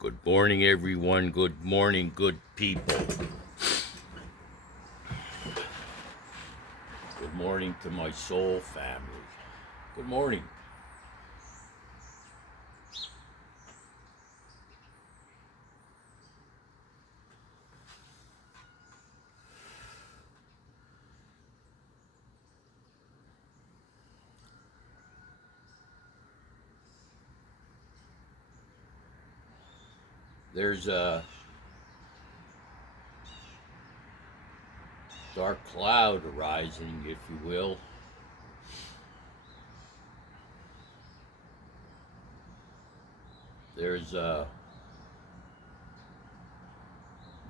Good morning, everyone. Good morning, good people. Good morning to my soul family. Good morning. There's a dark cloud arising, if you will. There's a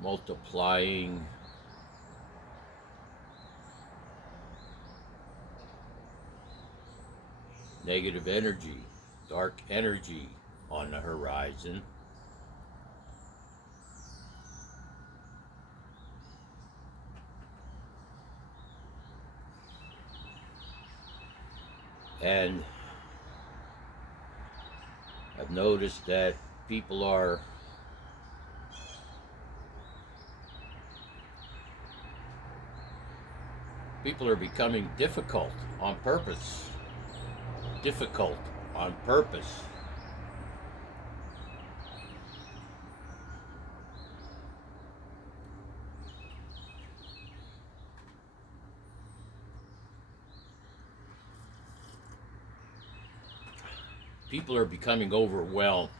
multiplying negative energy, dark energy on the horizon. And I've noticed that people are becoming difficult on purpose. Difficult on purpose. People are becoming overwhelmed.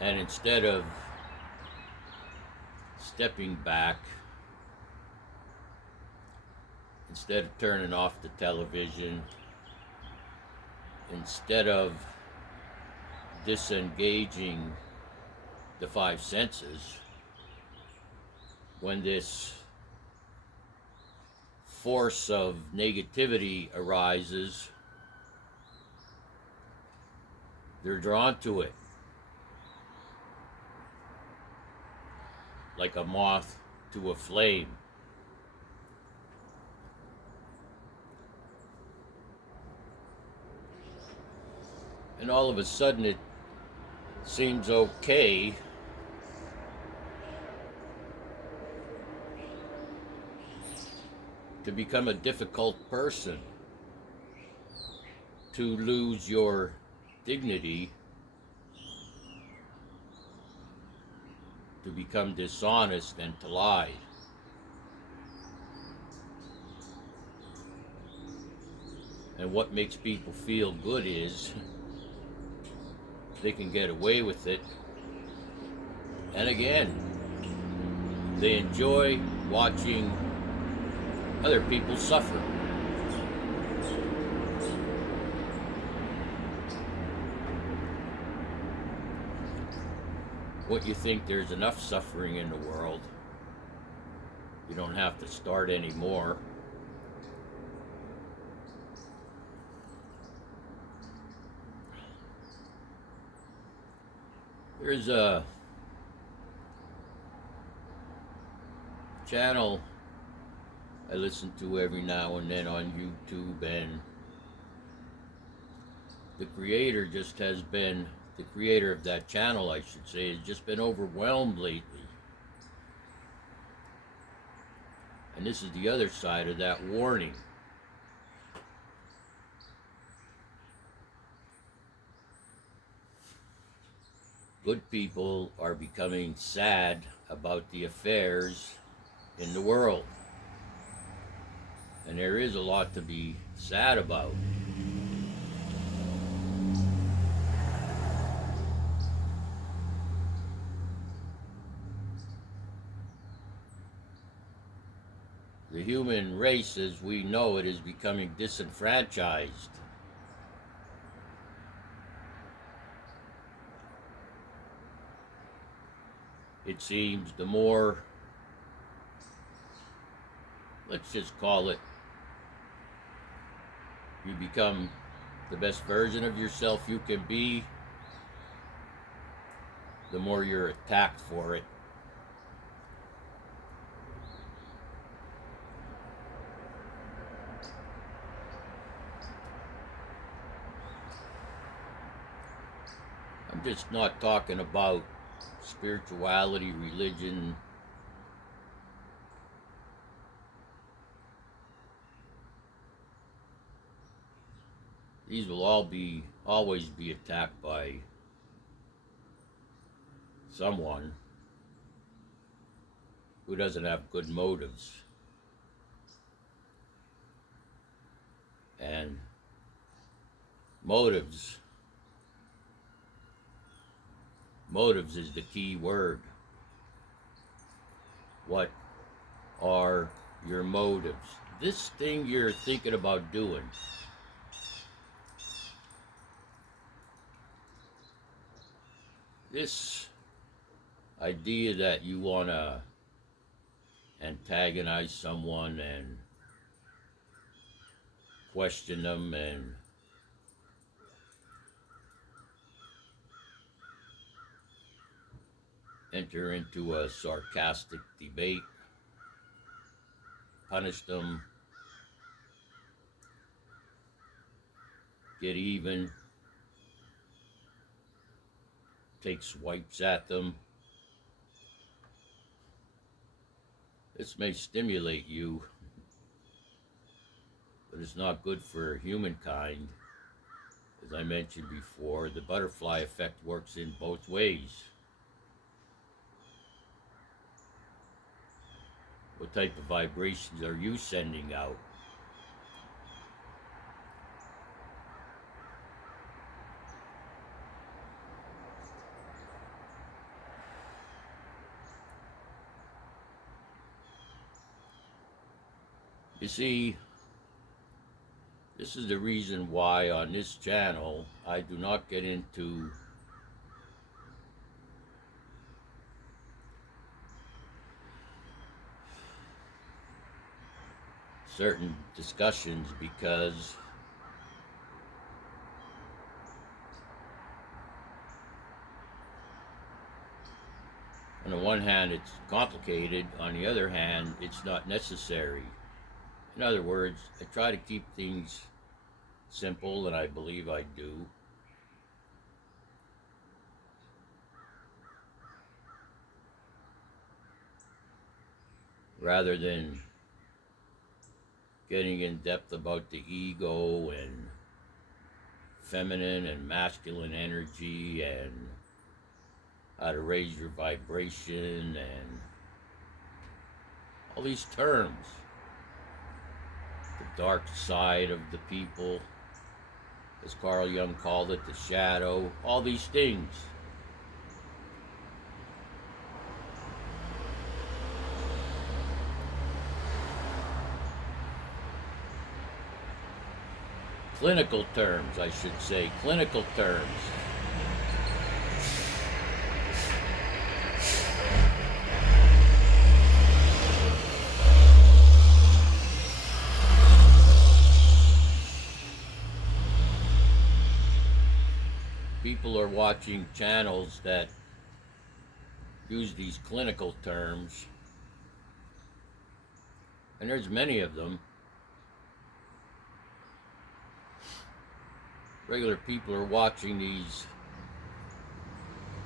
And instead of stepping back, instead of turning off the television, instead of disengaging the five senses, when this force of negativity arises, they're drawn to it like a moth to a flame. And all of a sudden it seems okay to become a difficult person, to lose your dignity, to become dishonest and to lie. And what makes people feel good is they can get away with it. And again, they enjoy watching other people suffer. What you think there's enough suffering in the world, you don't have to start anymore. There's a channel I listen to every now and then on YouTube, and the creator of that channel, I should say, has just been overwhelmed lately. And this is the other side of that warning. Good people are becoming sad about the affairs in the world. And there is a lot to be sad about. The human race as we know it is becoming disenfranchised. It seems the more, let's just call it, you become the best version of yourself you can be, the more you're attacked for it. I'm just not talking about spirituality, religion. These will always be attacked by someone who doesn't have good motives. And motives is the key word. What are your motives? This thing you're thinking about doing, this idea that you want to antagonize someone and question them and enter into a sarcastic debate, punish them, get even, take swipes at them. This may stimulate you, but it's not good for humankind. As I mentioned before, the butterfly effect works in both ways. What type of vibrations are you sending out? You see, this is the reason why on this channel I do not get into certain discussions, because on the one hand it's complicated, on the other hand it's not necessary. In other words, I try to keep things simple, and I believe I do. Rather than getting in depth about the ego and feminine and masculine energy and how to raise your vibration and all these terms. The dark side of the people, as Carl Jung called it, the shadow, all these things. Clinical terms, I should say, clinical terms. People are watching channels that use these clinical terms, and there's many of them. Regular people are watching these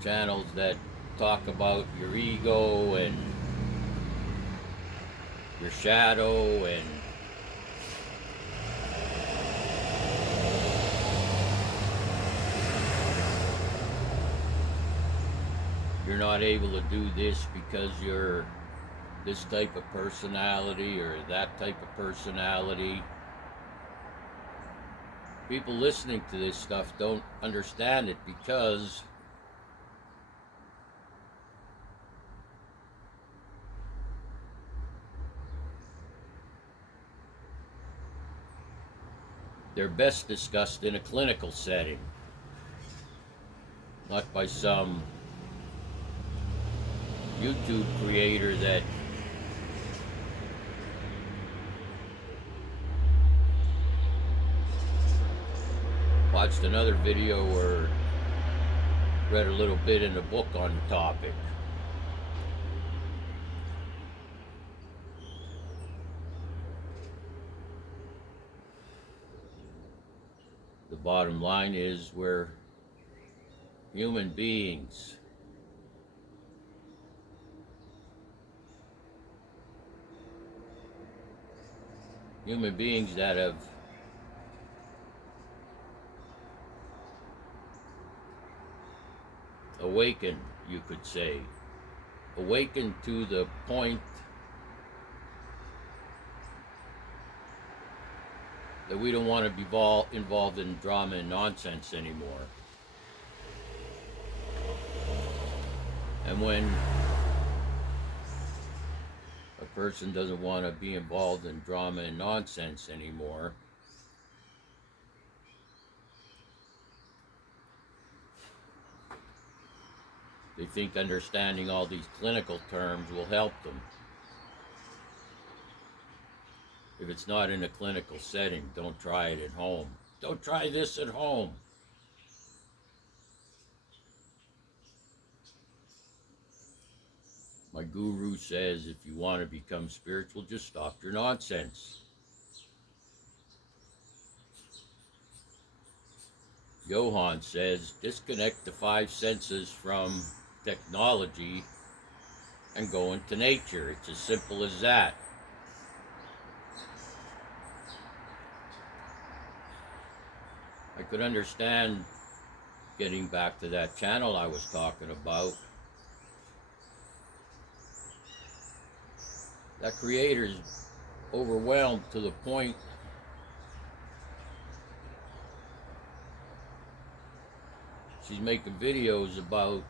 channels that talk about your ego and your shadow, and you're not able to do this because you're this type of personality or that type of personality. People listening to this stuff don't understand it because they're best discussed in a clinical setting, not by some YouTube creator that watched another video or read a little bit in a book on the topic. The bottom line is, we're human beings. Human beings that have awakened, you could say, awakened to the point that we don't want to be involved in drama and nonsense anymore. And when a person doesn't want to be involved in drama and nonsense anymore, they think understanding all these clinical terms will help them. If it's not in a clinical setting, don't try it at home. Don't try this at home. My guru says if you want to become spiritual, just stop your nonsense. Johann says disconnect the five senses from technology and go into nature. It's as simple as that. I could understand getting back to that channel I was talking about. That creator's overwhelmed to the point she's making videos about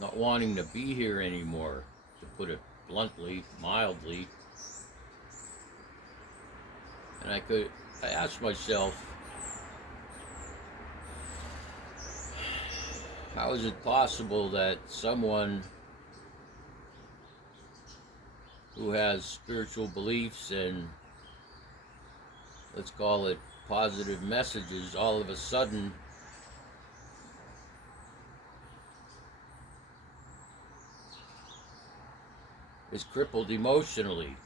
not wanting to be here anymore, to put it bluntly, mildly. And I asked myself, how is it possible that someone who has spiritual beliefs and, let's call it, positive messages, all of a sudden is crippled emotionally?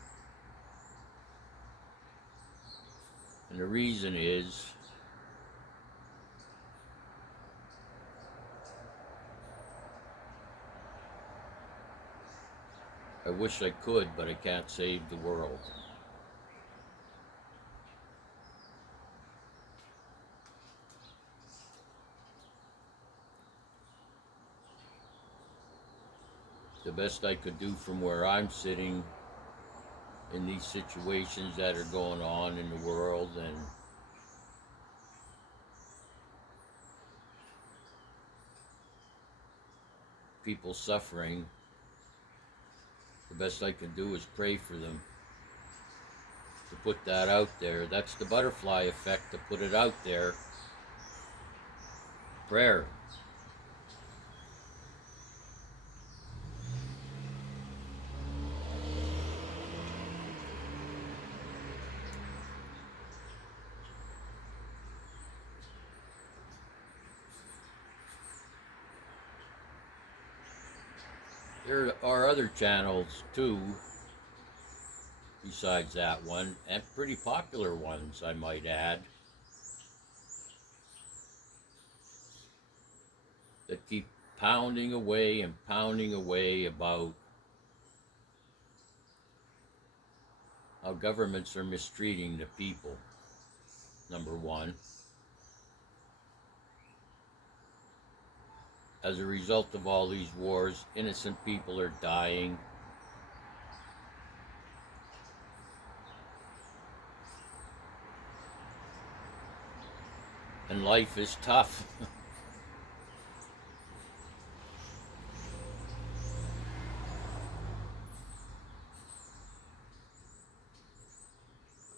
And the reason is I wish I could, but I can't save the world. The best I could do from where I'm sitting in these situations that are going on in the world and people suffering, the best I can do is pray for them, to put that out there. That's the butterfly effect, to put it out there. Prayer. There are other channels too, besides that one, and pretty popular ones, I might add, that keep pounding away about how governments are mistreating the people, number one. As a result of all these wars, innocent people are dying. And life is tough.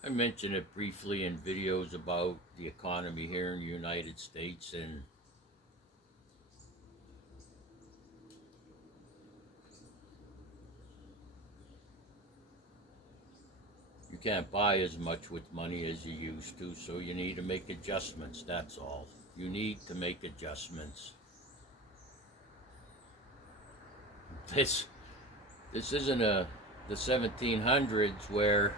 I mentioned it briefly in videos about the economy here in the United States, and you can't buy as much with money as you used to, so you need to make adjustments, that's all. You need to make adjustments. This isn't the 1700s where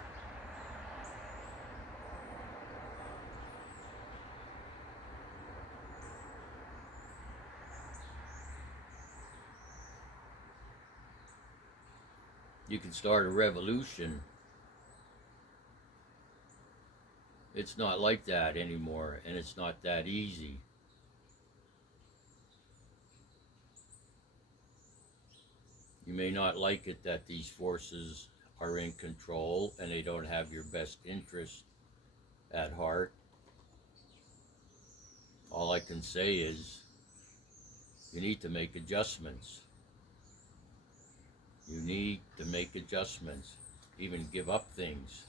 you can start a revolution. It's not like that anymore, and it's not that easy. You may not like it that these forces are in control and they don't have your best interest at heart. All I can say is you need to make adjustments. You need to make adjustments, even give up things.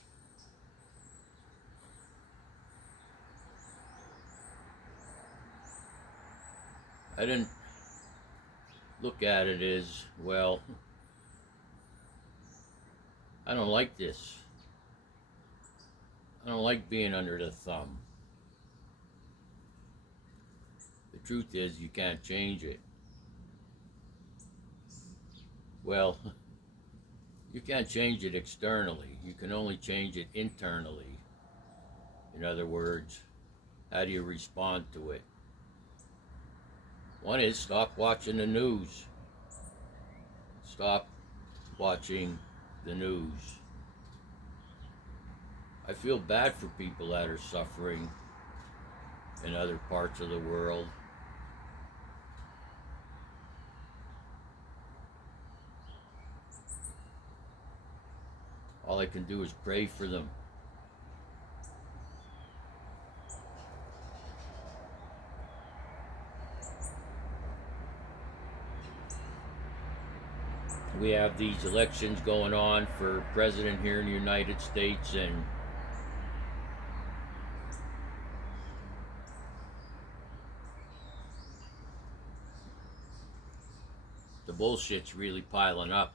I didn't look at it as, well, I don't like this. I don't like being under the thumb. The truth is, you can't change it. Well, you can't change it externally. You can only change it internally. In other words, how do you respond to it? One is stop watching the news. Stop watching the news. I feel bad for people that are suffering in other parts of the world. All I can do is pray for them. We have these elections going on for president here in the United States, and the bullshit's really piling up.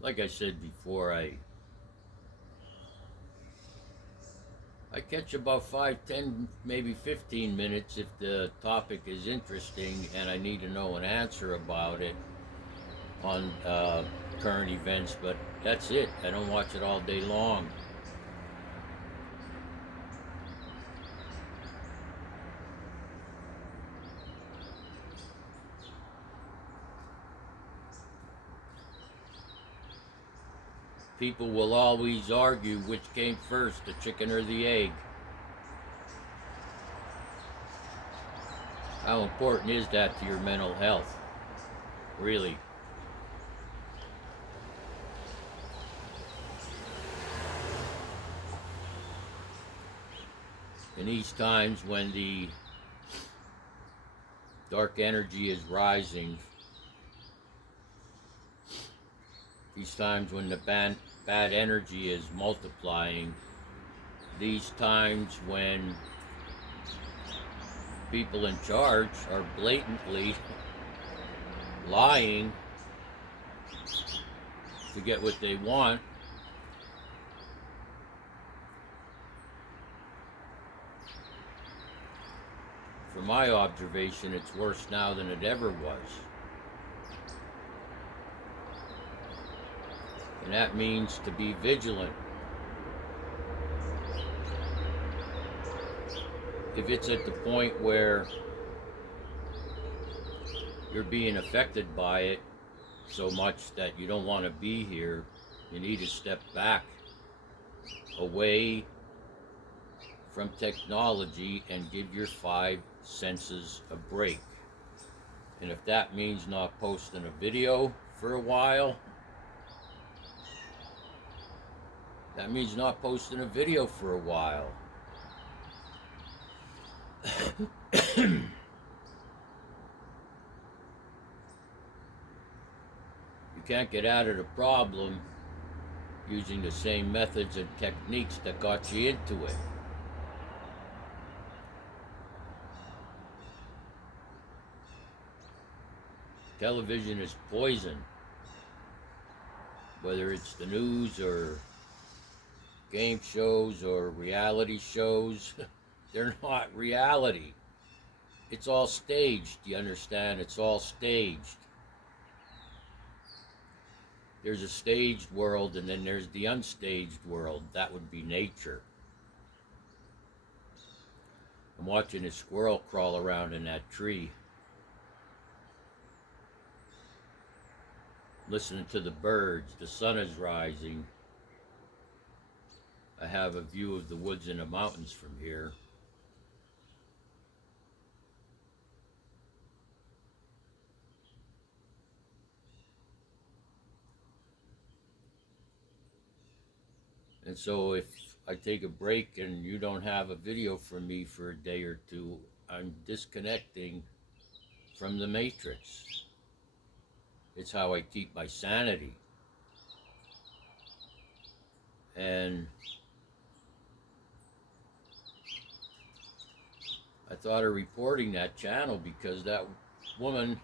Like I said before, I catch about 5, 10, maybe 15 minutes if the topic is interesting and I need to know an answer about it on current events, but that's it. I don't watch it all day long. People will always argue which came first, the chicken or the egg. How important is that to your mental health? Really? In these times when the dark energy is rising, these times when the bad energy is multiplying, these times when people in charge are blatantly lying to get what they want, from my observation, it's worse now than it ever was. And that means to be vigilant. If it's at the point where you're being affected by it so much that you don't want to be here, you need to step back, away from technology, and give your 5 senses a break. And if that means not posting a video for a while, that means not posting a video for a while. You can't get out of the problem using the same methods and techniques that got you into it. Television is poison. Whether it's the news or game shows or reality shows, they're not reality. It's all staged, you understand? It's all staged. There's a staged world, and then there's the unstaged world. That would be nature. I'm watching a squirrel crawl around in that tree, listening to the birds. The sun is rising. I have a view of the woods and the mountains from here. And so if I take a break and you don't have a video from me for a day or two, I'm disconnecting from the matrix. It's how I keep my sanity. And I thought of reporting that channel because that woman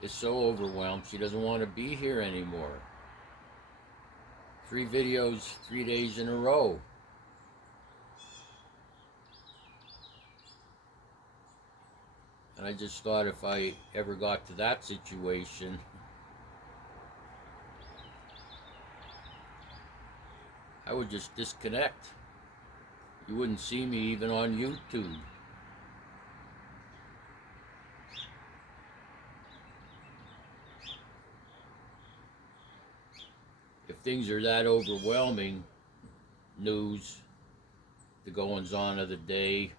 is so overwhelmed, she doesn't want to be here anymore. 3 videos, 3 days in a row. And I just thought if I ever got to that situation, I would just disconnect. You wouldn't see me even on YouTube. If things are that overwhelming, news, the goings on of the day,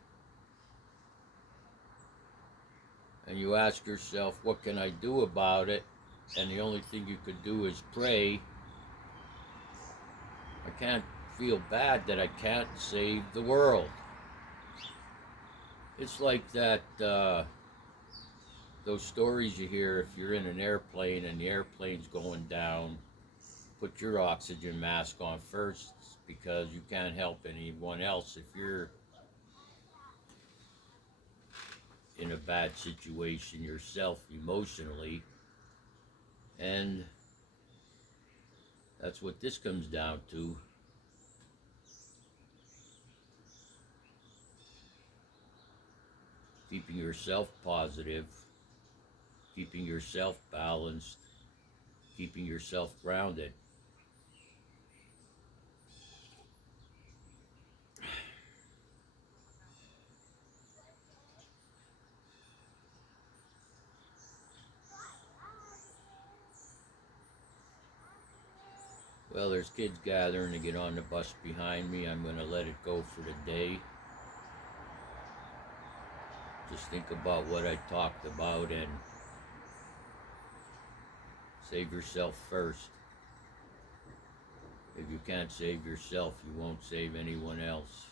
and you ask yourself, what can I do about it? And the only thing you could do is pray. I can't feel bad that I can't save the world. It's like that, those stories you hear if you're in an airplane and the airplane's going down, put your oxygen mask on first because you can't help anyone else if you're in a bad situation yourself emotionally. And that's what this comes down to. Keeping yourself positive, keeping yourself balanced, keeping yourself grounded. Well, there's kids gathering to get on the bus behind me. I'm going to let it go for the day. Just think about what I talked about and save yourself first. If you can't save yourself, you won't save anyone else.